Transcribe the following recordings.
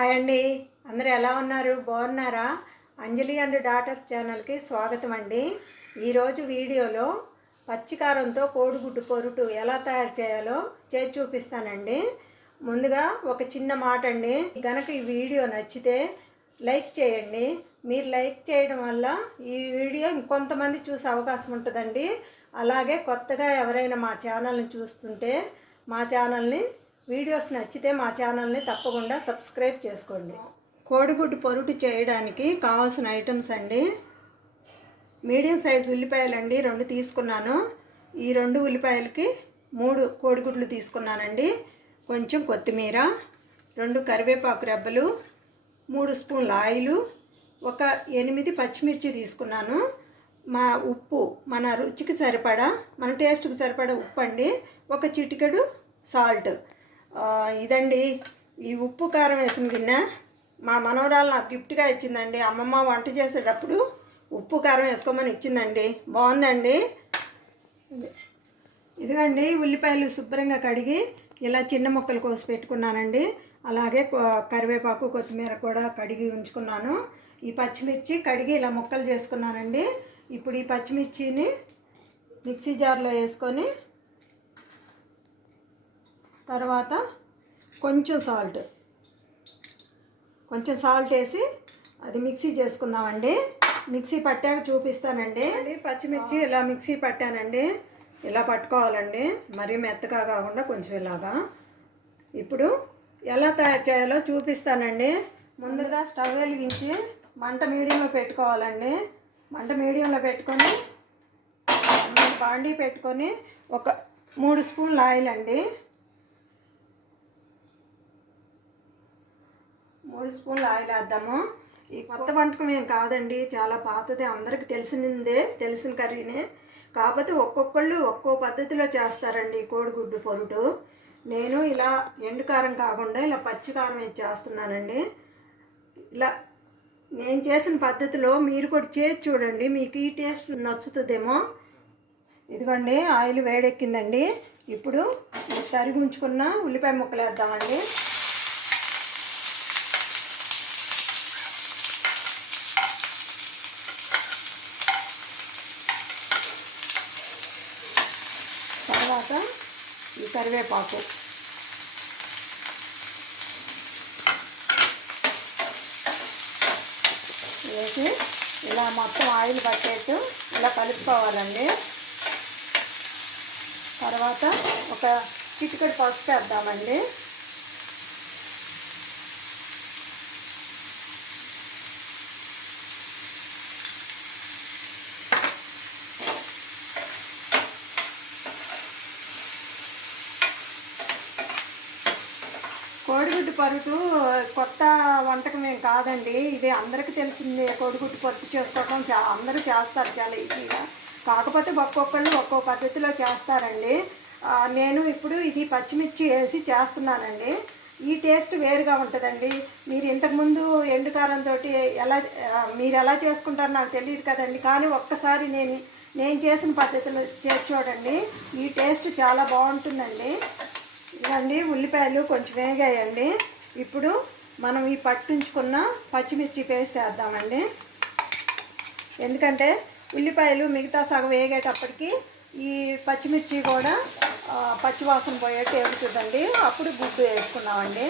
Hi అండి. అందరూ ఎలా ఉన్నారు? బాగున్నారా? అంజలి అండ్ డాటర్ ఛానల్కి స్వాగతం అండి. ఈరోజు వీడియోలో పచ్చికారంతో కోడిగుడ్డు పొరుటు ఎలా తయారు చేయాలో చేసి చూపిస్తానండి. ముందుగా ఒక చిన్న మాట అండి. కనుక ఈ వీడియో నచ్చితే లైక్ చేయండి. మీరు లైక్ చేయడం వల్ల ఈ వీడియో ఇంకొంతమంది చూసే అవకాశం ఉంటుందండి. అలాగే కొత్తగా ఎవరైనా మా ఛానల్ని చూస్తుంటే మా ఛానల్ని వీడియోస్ నచ్చితే మా ఛానల్ని తప్పకుండా సబ్స్క్రైబ్ చేసుకోండి. కోడిగుడ్డు పొరుటు చేయడానికి కావాల్సిన ఐటమ్స్ అండి. మీడియం సైజ్ ఉల్లిపాయలండి రెండు తీసుకున్నాను. ఈ రెండు ఉల్లిపాయలకి మూడు కోడిగుడ్లు తీసుకున్నానండి. కొంచెం కొత్తిమీర రెండు కరివేపాకు రెబ్బలు మూడు స్పూన్ల ఆయిలు ఒక ఎనిమిది పచ్చిమిర్చి తీసుకున్నాను. మా ఉప్పు మన రుచికి సరిపడా మన టేస్ట్కి సరిపడా ఉప్పు అండి ఒక చిటికెడు సాల్ట్. ఇదండి. ఈ ఉప్పు కారం వేసిన గిన్నె. మా మనవరాలు నాకు గిఫ్ట్గా ఇచ్చిందండి. అమ్మమ్మ వంట చేసేటప్పుడు ఉప్పు కారం వేసుకోమని ఇచ్చిందండి. బాగుందండి. ఇదిగండి ఉల్లిపాయలు శుభ్రంగా కడిగి ఇలా చిన్న ముక్కలు కోసి పెట్టుకున్నానండి. అలాగే కరివేపాకు కొత్తిమీర కూడా కడిగి ఉంచుకున్నాను. ఈ పచ్చిమిర్చి కడిగి ఇలా ముక్కలు చేసుకున్నానండి. ఇప్పుడు ఈ పచ్చిమిర్చిని మిక్సీ జార్లో వేసుకొని తర్వాత కొంచెం సాల్ట్. కొంచెం సాల్ట్ వేసి అది మిక్సీ చేసుకుందామండి. మిక్సీ పట్టాక చూపిస్తానండి. పచ్చిమిర్చి ఇలా మిక్సీ పట్టానండి. ఇలా పట్టుకోవాలండి. మరీ మెత్తగా కాకుండా కొంచెం ఇలాగా. ఇప్పుడు ఎలా తయారు చేయాలో చూపిస్తానండి. ముందుగా స్టవ్ వెలిగించి మంట మీడియంలో పెట్టుకోవాలండి. మంట మీడియంలో పెట్టుకొని బాండీ పెట్టుకొని ఒక మూడు స్పూన్లు ఆయిల్ అండి. మూడు స్పూన్లు ఆయిల్ వేద్దాము. ఈ కొత్త వంటకం ఏం కాదండి చాలా పాతది అందరికి తెలిసిందే తెలిసిన కర్రీనే. కాకపోతే ఒక్కొక్కళ్ళు ఒక్కో పద్ధతిలో చేస్తారండి కోడిగుడ్డు పొరుటు నేను ఇలా ఎండు కారం కాకుండా ఇలా పచ్చి కారం వేసి చేస్తున్నానండి. ఇలా నేను చేసిన పద్ధతిలో మీరు కూడా చేసి చూడండి మీకు ఈ టేస్ట్ నచ్చుతుందేమో. ఇదిగోండి ఆయిల్ వేడెక్కిందండి. ఇప్పుడు తరిగి ఉంచుకున్న ఉల్లిపాయ ముక్కలు వేద్దామండి. తర్వాత ఈ కరివేపాకు. వేసి ఇలా మొత్తం ఆయిల్ పట్టేట్టు ఇలా కలుపుకోవాలండి. తర్వాత ఒక చిటికెడు పసుపు వేద్దామండి. కోడిగుడ్డు పరుటు కొత్త వంటకం ఏం కాదండి. ఇది అందరికీ తెలిసిందే. కోడిగుడ్డు పరుపు చేసుకోవడం చా అందరూ చేస్తారు చాలా ఈజీగా. కాకపోతే ఒక్కొక్కళ్ళు ఒక్కో పద్ధతిలో చేస్తారండి. నేను ఇప్పుడు ఇది పచ్చిమిర్చి వేసి చేస్తున్నానండి. ఈ టేస్ట్ వేరుగా ఉంటుందండి. మీరు ఇంతకుముందు ఎండుకారంతో ఎలా మీరు ఎలా చేసుకుంటారో నాకు తెలియదు కదండి. కానీ ఒక్కసారి నేను నేను చేసిన పద్ధతిలో చేసి చూడండి. ఈ టేస్ట్ చాలా బాగుంటుందండి. ఇదండి ఉల్లిపాయలు కొంచెం వేగాయండి. ఇప్పుడు మనం ఈ పట్టించుకున్న పచ్చిమిర్చి పేస్ట్ వేద్దామండి. ఎందుకంటే ఉల్లిపాయలు మిగతా సగం వేగేటప్పటికి ఈ పచ్చిమిర్చి కూడా పచ్చివాసన పోయేట్టు వేగుతుందండి అప్పుడు గుడ్డు వేసుకున్నామండి.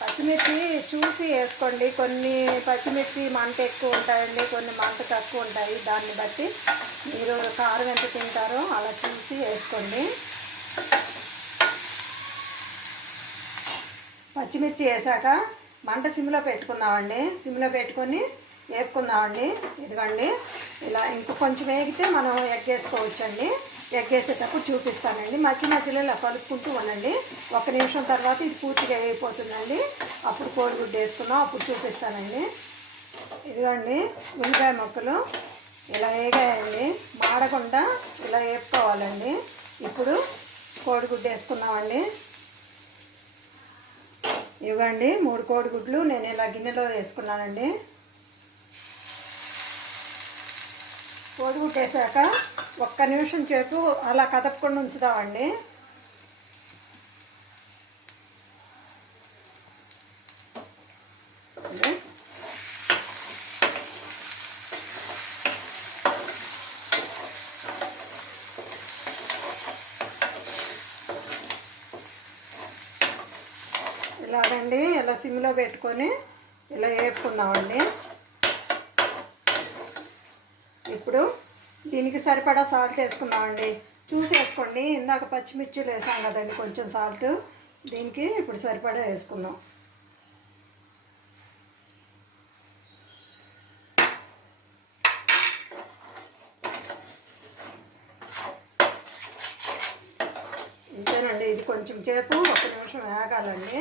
పచ్చిమిర్చి చూసి వేసుకోండి. కొన్ని పచ్చిమిర్చి మంట ఎక్కువ ఉంటాయండి కొన్ని మంట తక్కువ ఉంటాయి. దాన్ని బట్టి మీరు కారం ఎంత తింటారో అలా చూసి వేసుకోండి. పచ్చిమిర్చి వేసాక మంట సిమ్లో పెట్టుకుందామండి. సిమ్లో పెట్టుకొని వేపుకుందామండి. ఇదిగోండి ఇలా ఇంక కొంచెం వేగితే మనం ఎగ్గేసుకోవచ్చండి ఎగ్గేసేటప్పుడు చూపిస్తానండి. మధ్య మధ్యలో ఇలా కలుపుకుంటూ ఉండండి. ఒక నిమిషం తర్వాత ఇది పూర్తిగా వేగిపోతుందండి. అప్పుడు కోడిగుడ్డు వేసుకున్నాం అప్పుడు చూపిస్తానండి. ఇదిగోండి ఉల్లిపాయ మొక్కలు ఇలా వేగాయండి. మాడకుండా ఇలా వేపుకోవాలండి. ఇప్పుడు కోడిగుడ్డు వేసుకున్నామండి ఇవ్వండి మూడు కోడిగుడ్లు నేను ఇలా గిన్నెలో వేసుకున్నానండి. కోడిగుడ్డు వేసాక ఒక్క నిమిషం చేపు అలా కదపకుండా ఉంచుదామండి. కాదండి ఇలా సిమ్లో పెట్టుకొని ఇలా వేపుకుందామండి. ఇప్పుడు దీనికి సరిపడా సాల్ట్ వేసుకుందామండి. చూసి వేసుకోండి ఇందాక పచ్చిమిర్చిలు వేసాం కదండి కొంచెం సాల్ట్. దీనికి ఇప్పుడు సరిపడా వేసుకుందాం ఇంతేనండి ఇది కొంచెం సేపు ఒక నిమిషం వేగాలండి.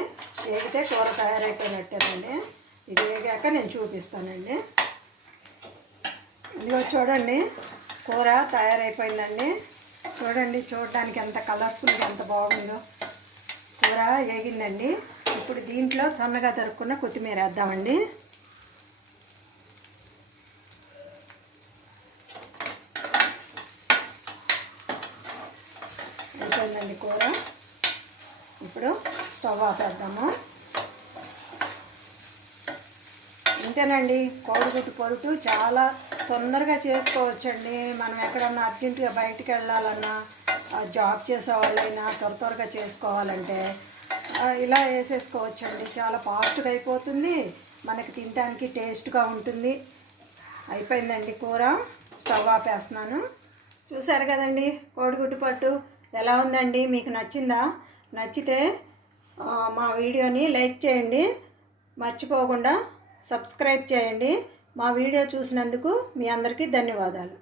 వేగితే కూర తయారైపోయినట్టేనండి. ఇది వేగాక నేను చూపిస్తానండి. ఇదిగో చూడండి కూర తయారైపోయిందండి. చూడండి చూడడానికి ఎంత కలర్ఫుల్గా ఎంత బాగుందో. కూర వేగిందండి. ఇప్పుడు దీంట్లో సన్నగా తరుక్కున్న కొత్తిమీర వేద్దామండి. అయిపోయిందండి కూర. ఇప్పుడు స్టవ్ ఆపేద్దాము. ఇంతేనండి కోడిగుడ్డు పొరుటు చాలా తొందరగా చేసుకోవచ్చండి. మనం ఎక్కడన్నా అర్జెంటుగా బయటికి వెళ్ళాలన్నా జాబ్ చేసేవాళ్ళైనా త్వర త్వరగా చేసుకోవాలంటే ఇలా వేసేసుకోవచ్చండి. చాలా ఫాస్ట్గా అయిపోతుంది. మనకి తినడానికి టేస్ట్గా ఉంటుంది. అయిపోయిందండి కూర. స్టవ్ ఆపేస్తున్నాను. చూసారు కదండి కోడిగుడ్డు పట్టు ఎలా ఉందండి? మీకు నచ్చిందా? నచ్చితే మా వీడియోని లైక్ చేయండి. మర్చిపోకుండా సబ్స్క్రైబ్ చేయండి. మా వీడియో చూసినందుకు మీ అందరికీ ధన్యవాదాలు.